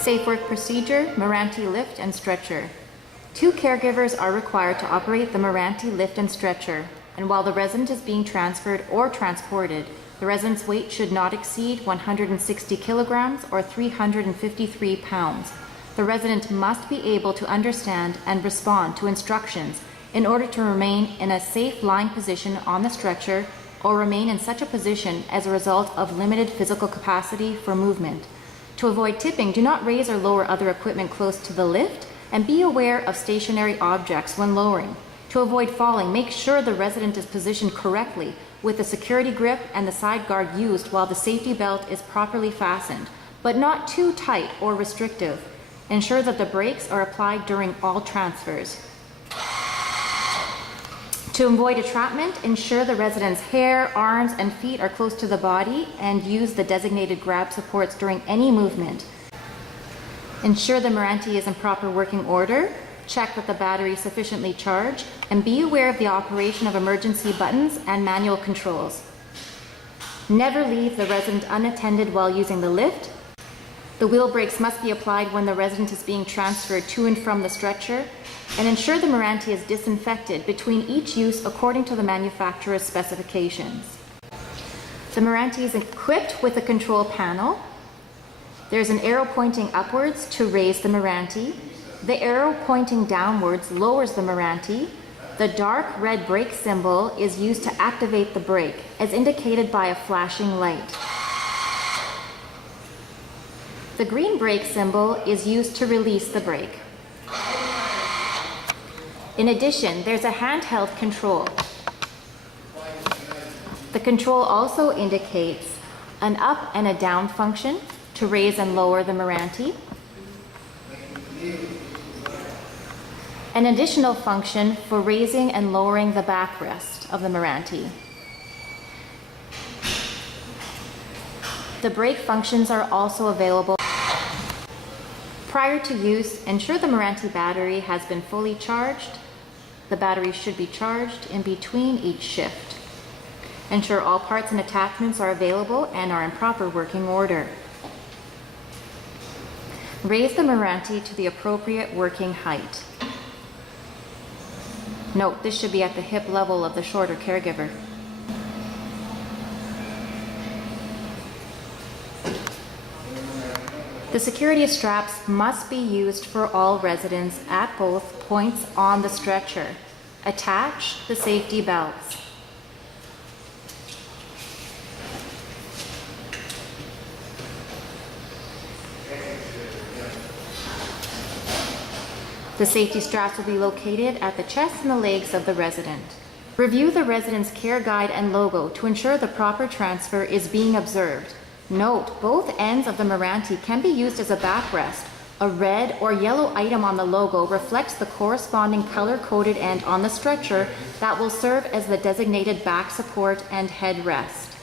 Safe work procedure, Miranti lift and stretcher. 2 caregivers are required to operate the Miranti lift and stretcher, and while the resident is being transferred or transported, the resident's weight should not exceed 160 kilograms or 353 pounds. The resident must be able to understand and respond to instructions in order to remain in a safe lying position on the stretcher or remain in such a position as a result of limited physical capacity for movement. To avoid tipping, do not raise or lower other equipment close to the lift, and be aware of stationary objects when lowering. To avoid falling, make sure the resident is positioned correctly with the security grip and the side guard used while the safety belt is properly fastened, but not too tight or restrictive. Ensure that the brakes are applied during all transfers. To avoid entrapment, ensure the resident's hair, arms, and feet are close to the body and use the designated grab supports during any movement. Ensure the Miranti is in proper working order. Check that the battery is sufficiently charged, and be aware of the operation of emergency buttons and manual controls. Never leave the resident unattended while using the lift. The wheel brakes must be applied when the resident is being transferred to and from the stretcher, and ensure the Miranti is disinfected between each use according to the manufacturer's specifications. The Miranti is equipped with a control panel. There's an arrow pointing upwards to raise the Miranti. The arrow pointing downwards lowers the Miranti. The dark red brake symbol is used to activate the brake, as indicated by a flashing light. The green brake symbol is used to release the brake. In addition, there's a handheld control. The control also indicates an up and a down function to raise and lower the Miranti. An additional function for raising and lowering the backrest of the Miranti. The brake functions are also available. Prior to use, ensure the Miranti battery has been fully charged. The battery should be charged in between each shift. Ensure all parts and attachments are available and are in proper working order. Raise the Miranti to the appropriate working height. Note, this should be at the hip level of the shorter caregiver. The security straps must be used for all residents at both points on the stretcher. Attach the safety belts. The safety straps will be located at the chest and the legs of the resident. Review the resident's care guide and logo to ensure the proper transfer is being observed. Note, both ends of the Miranti can be used as a backrest. A red or yellow item on the logo reflects the corresponding color-coded end on the stretcher that will serve as the designated back support and headrest.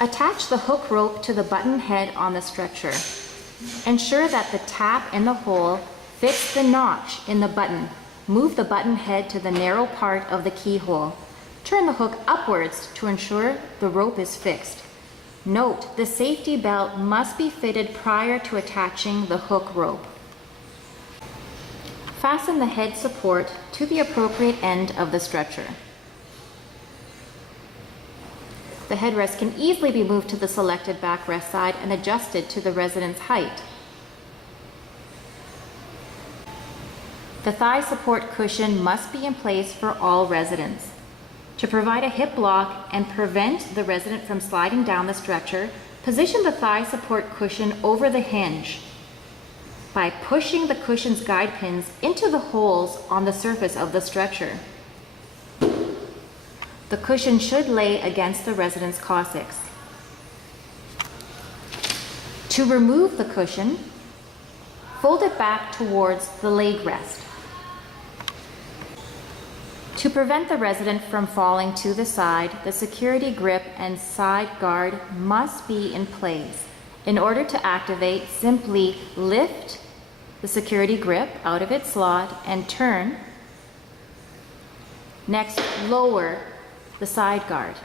Attach the hook rope to the button head on the stretcher. Ensure that the tap in the hole fits the notch in the button. Move the button head to the narrow part of the keyhole. Turn the hook upwards to ensure the rope is fixed. Note, the safety belt must be fitted prior to attaching the hook rope. Fasten the head support to the appropriate end of the stretcher. The headrest can easily be moved to the selected backrest side and adjusted to the resident's height. The thigh support cushion must be in place for all residents. To provide a hip block and prevent the resident from sliding down the stretcher, position the thigh support cushion over the hinge by pushing the cushion's guide pins into the holes on the surface of the stretcher. The cushion should lay against the resident's coccyx. To remove the cushion, fold it back towards the leg rest. To prevent the resident from falling to the side, the security grip and side guard must be in place. In order to activate, simply lift the security grip out of its slot and turn. Next, lower the side guard.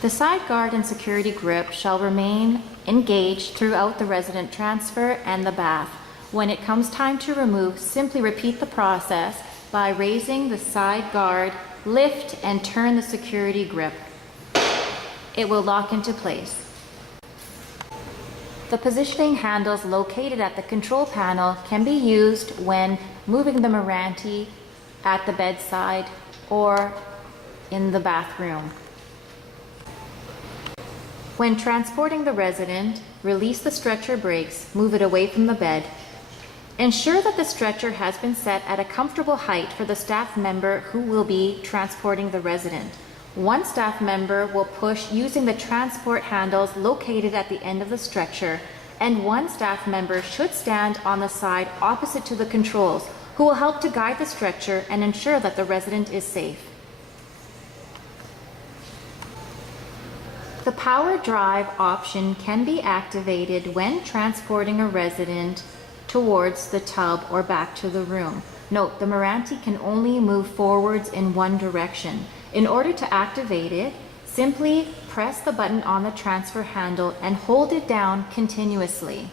The side guard and security grip shall remain engaged throughout the resident transfer and the bath. When it comes time to remove, simply repeat the process by raising the side guard, lift and turn the security grip. It will lock into place. The positioning handles located at the control panel can be used when moving the Miranti at the bedside or in the bathroom. When transporting the resident, release the stretcher brakes, move it away from the bed. Ensure that the stretcher has been set at a comfortable height for the staff member who will be transporting the resident. One staff member will push using the transport handles located at the end of the stretcher, and one staff member should stand on the side opposite to the controls, who will help to guide the stretcher and ensure that the resident is safe. The power drive option can be activated when transporting a resident towards the tub or back to the room. Note, the Miranti can only move forwards in one direction. In order to activate it, simply press the button on the transfer handle and hold it down continuously.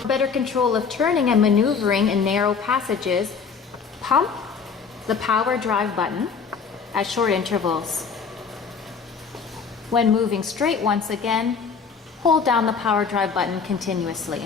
For better control of turning and maneuvering in narrow passages, pump the power drive button at short intervals. When moving straight once again, hold down the power drive button continuously.